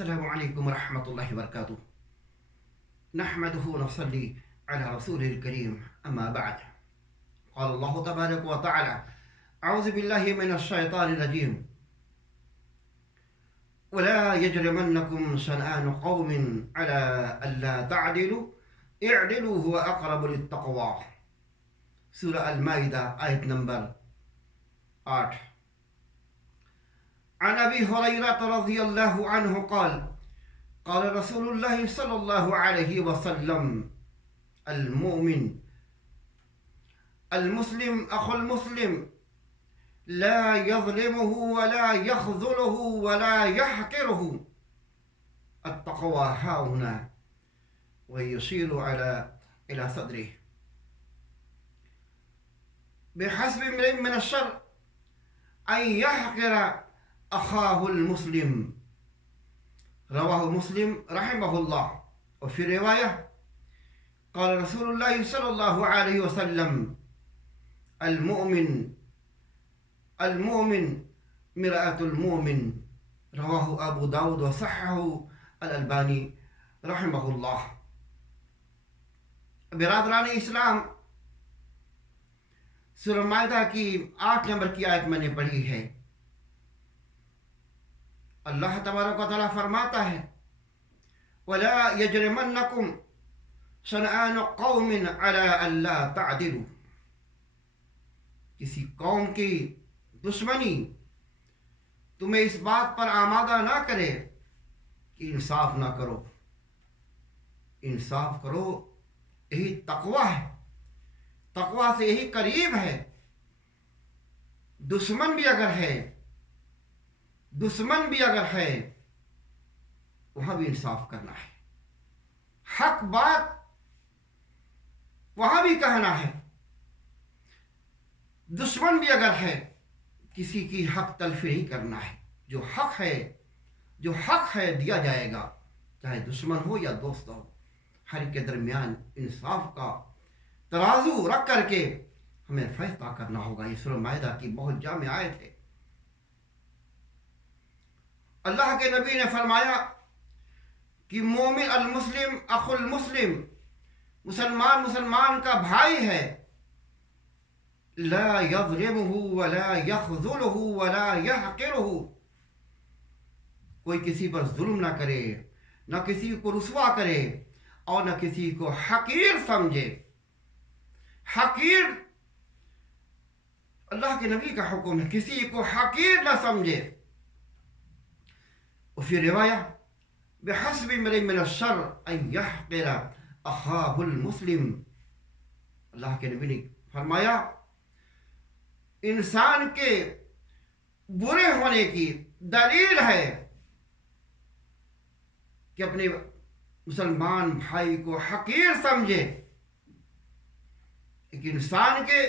السلام علیکم ورحمۃ اللہ وبرکاتہ نحمده ونصلي على رسوله الكريم اما بعد قال الله تبارك وتعالى اعوذ بالله من الشيطان الرجيم ولا يجرمنكم شنآن قوم على الا تعدلوا اعدلوا هو اقرب للتقوى سورہ المائدہ آیت نمبر 8. عن ابي هريره رضي الله عنه قال قال رسول الله صلى الله عليه وسلم المسلم اخو المسلم لا يظلمه ولا يخذله ولا يحقره التقوى ها هنا ويشير الى صدره بحسب امرئ من الشر ان يحقر اخاه المسلم رواہ مسلم رحمہ اللہ. وفي رواية قال رسول الله صلى الله عليه وسلم المؤمن مرآة المؤمن رواہ ابو داود وصححہ الالبانی رحمہ اللہ. برادران اسلام، سورہ مائدہ کی 8 نمبر کی آیت میں نے پڑھی ہے. اللہ تبارک و تعالیٰ فرماتا ہے وَلَا يَجْرِمَنَّكُمْ شَنْآنُ قَوْمٍ عَلَىٰ أَلَّا تَعْدِلُوا. کسی قوم کی دشمنی تمہیں اس بات پر آمادہ نہ کرے کہ انصاف نہ کرو. انصاف کرو، یہی تقویٰ ہے. تقویٰ سے یہی قریب ہے. دشمن بھی اگر ہے وہاں بھی انصاف کرنا ہے. حق بات وہاں بھی کہنا ہے. دشمن بھی اگر ہے کسی کی حق تلفی نہیں کرنا ہے. جو حق ہے دیا جائے گا، چاہے دشمن ہو یا دوست ہو. ہر ایک کے درمیان انصاف کا ترازو رکھ کر کے ہمیں فیصلہ کرنا ہوگا. یہ سورہ مائدہ کی بہت جامع آیت ہے. اللہ کے نبی نے فرمایا کہ مومن المسلم اخو المسلم، مسلمان کا بھائی ہے. لا یظلمہ ولا یخذلہ ولا یحقرہ. کوئی کسی پر ظلم نہ کرے، نہ کسی کو رسوا کرے اور نہ کسی کو حقیر سمجھے. حقیر اللہ کے نبی کا حکم ہے، کسی کو حقیر نہ سمجھے. وفي رواية بحسب امرئ من الشر ان يحقر اخاه المسلم. اللہ کے نبی نے فرمایا انسان کے برے ہونے کی دلیل ہے کہ اپنے مسلمان بھائی کو حقیر سمجھے. ایک انسان کے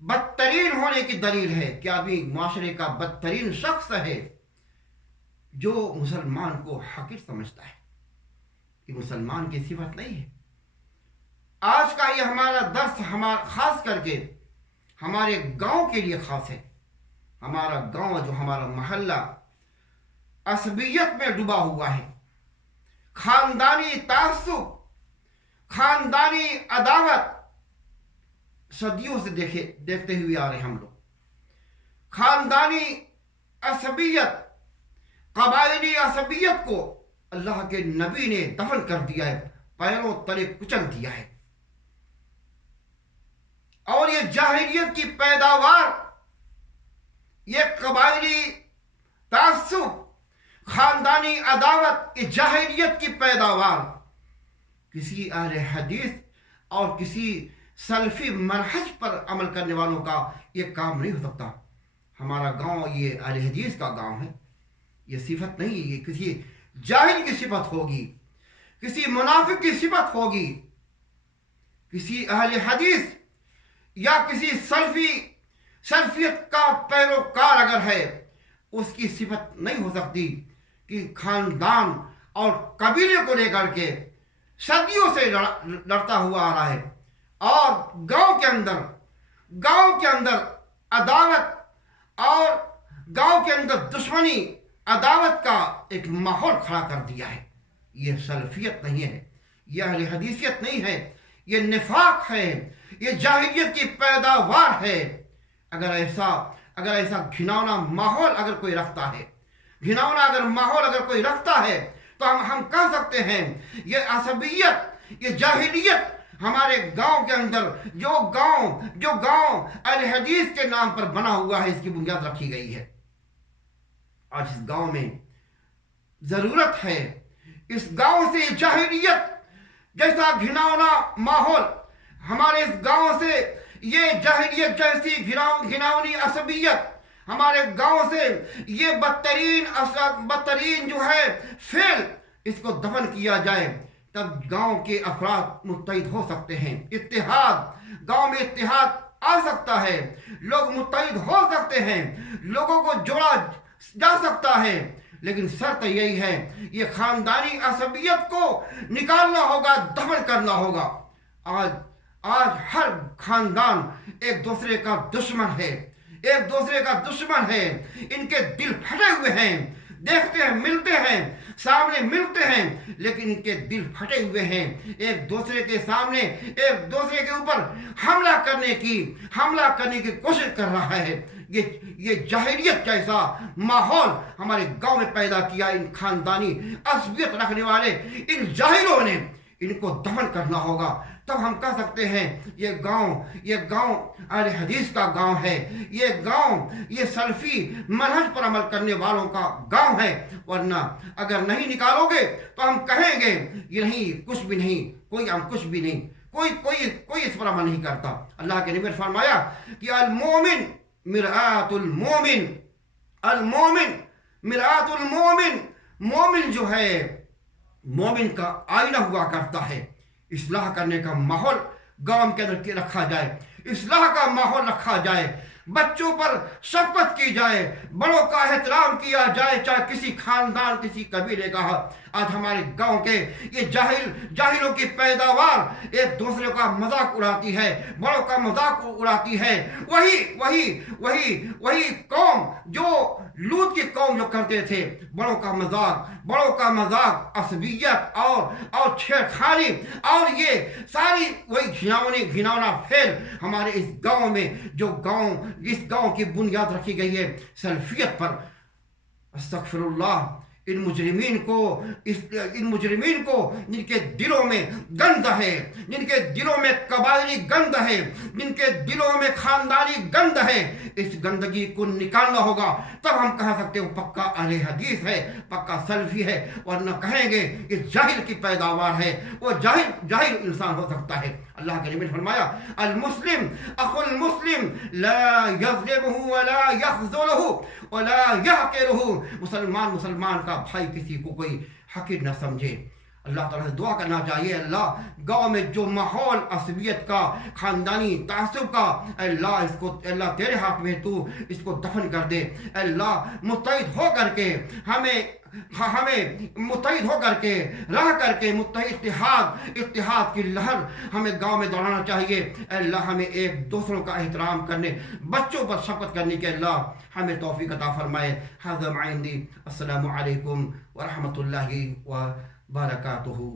بدترین ہونے کی دلیل ہے کہ آدمی معاشرے کا بدترین شخص ہے جو مسلمان کو حقیر سمجھتا ہے. یہ مسلمان کی صفت نہیں ہے. آج کا یہ ہمارا درس خاص کر کے ہمارے گاؤں کے لیے خاص ہے. ہمارا گاؤں، جو ہمارا محلہ عصبیت میں ڈوبا ہوا ہے. خاندانی تعصب، خاندانی عداوت صدیوں سے دیکھتے ہوئے آ رہے ہم لوگ. خاندانی عصبیت، قبائلی عصبیت کو اللہ کے نبی نے دفن کر دیا ہے، پیروں تلے کچل دیا ہے. اور یہ جاہلیت کی پیداوار، یہ قبائلی تعصب، خاندانی عداوت، یہ جاہلیت کی پیداوار کسی اہل حدیث اور کسی سلفی منہج پر عمل کرنے والوں کا یہ کام نہیں ہو سکتا. ہمارا گاؤں یہ اہل حدیث کا گاؤں ہے. یہ صفت نہیں، یہ کسی جاہل کی صفت ہوگی، کسی منافق کی صفت ہوگی. کسی اہل حدیث یا کسی سلفیت کا پیروکار اگر ہے، اس کی صفت نہیں ہو سکتی کہ خاندان اور قبیلے کو لے کر کے صدیوں سے لڑتا ہوا آ رہا ہے اور گاؤں کے اندر عداوت اور گاؤں کے اندر دشمنی अदावत का एक माहौल खड़ा कर दिया है। ये सलफियत नहीं है, ये अहले हदीसियत नहीं है, ये निफाक है, ये जाहिलियत की पैदावार है। अगर ऐसा घिनौना माहौल अगर कोई रखता है, घिनौना अगर माहौल अगर कोई रखता है, तो हम कह सकते हैं ये असबियत, ये जाहिलियत हमारे गांव के अंदर जो गांव अहले हदीस के नाम पर बना हुआ है, इसकी बुनियाद रखी गई है। आज इस गांव में जरूरत है, इस गांव से जाहिलियत जैसा घिनौना माहौल, हमारे इस गांव से ये जाहिलियत जैसी घिनौनी असबियत, हमारे गांव से ये बदतरीन जो है फेल, इसको दफन किया जाए, तब गांव के अफराद मुत्तहिद हो सकते हैं। गांव में इत्तेहाद आ सकता है, लोग मुत्तहिद हो सकते हैं, लोगों को जोड़ा जा सकता है। लेकिन शर्त यही है, ये खानदानी असबियत को निकालना होगा, दफन करना होगा। आज हर खानदान एक दूसरे का दुश्मन है, इनके दिल फटे हुए हैं, देखते हैं, मिलते हैं, सामने मिलते हैं, लेकिन इनके दिल फटे हुए हैं। एक दूसरे के सामने एक दूसरे के ऊपर हमला करने की कोशिश कर रहा है। ये जाहिलियत जैसा माहौल हमारे गांव में पैदा किया इन खानदानी असबियत रखने वाले इन जाहिलों ने। इनको दफन करना होगा, तब हम कह सकते हैं ये गांव अहले हदीस का गांव है, ये सल्फी मनहज पर अमल करने वालों का गांव है। वरना अगर नहीं निकालोगे तो हम कहेंगे ये नहीं, कुछ भी नहीं, कोई इस पर अमल नहीं करता। अल्लाह के नबी ने फरमाया कि अल मोमिन मिरआतुल मोमिन, मोमिन जो है मोमिन का आईना हुआ करता है। इस्लाह करने का माहौल गांव के अंदर रखा जाए, इस्लाह का माहौल रखा जाए, बच्चों पर शफकत की जाए, बड़ों का एहतराम किया जाए, चाहे किसी खानदान किसी कबीले का। आज हमारे गांव के ये जाहिलों की पैदावार एक दूसरे का मजाक उड़ाती है, बड़ों का मजाक उड़ाती है। वही कौम जो लूत की कौम जो करते थे, बड़ों का मजाक असबियत और छेड़खानी, और ये सारी वही घिनौना फेल हमारे इस गांव में, जिस गांव की बुनियाद रखी गई है सल्फियत पर। अस्तगफिरुल्लाह, इन मुजरिमीन को जिनके दिलों में गंद है, जिनके दिलों में कबायली गंद है, जिनके दिलों में खानदानी गंद है, इस गंदगी को निकालना होगा। तब हम कह सकते हो पक्का अहले हदीस है, पक्का सल्फी है। वरना कहेंगे कि जाहिल की पैदावार है, वो जाहिल इंसान हो सकता है। अल्लाह के नबी ने फरमाया अल मुस्लिम अखुल मुस्लिम ला यज़लिमुहु वला यख़ज़ुलहु वला यहक़िरुहु। मुसलमान का भाई किसी को कोई हकीर न समझे। अल्लाह ताला से दुआ करना चाहिए, अल्लाह गांव में जो माहौल असबियत का, खानदानी तासुब का, अल्लाह तेरे हाथ में, तू इसको दफन कर दे। अल्लाह मुत्तहिद हो करके हमें मुत्तहिद हो करके रह करके इत्तिहाद की लहर हमें गांव में दौड़ाना चाहिए। अल्लाह हमें एक दूसरों का एहतराम करने, बच्चों पर शफकत करने के अल्लाह हमें तौफीक अता फरमाए। हाज़ा मा इंदी। अस्सलामु अलैकुम व रहमतुल्लाहि व बरकातुहू।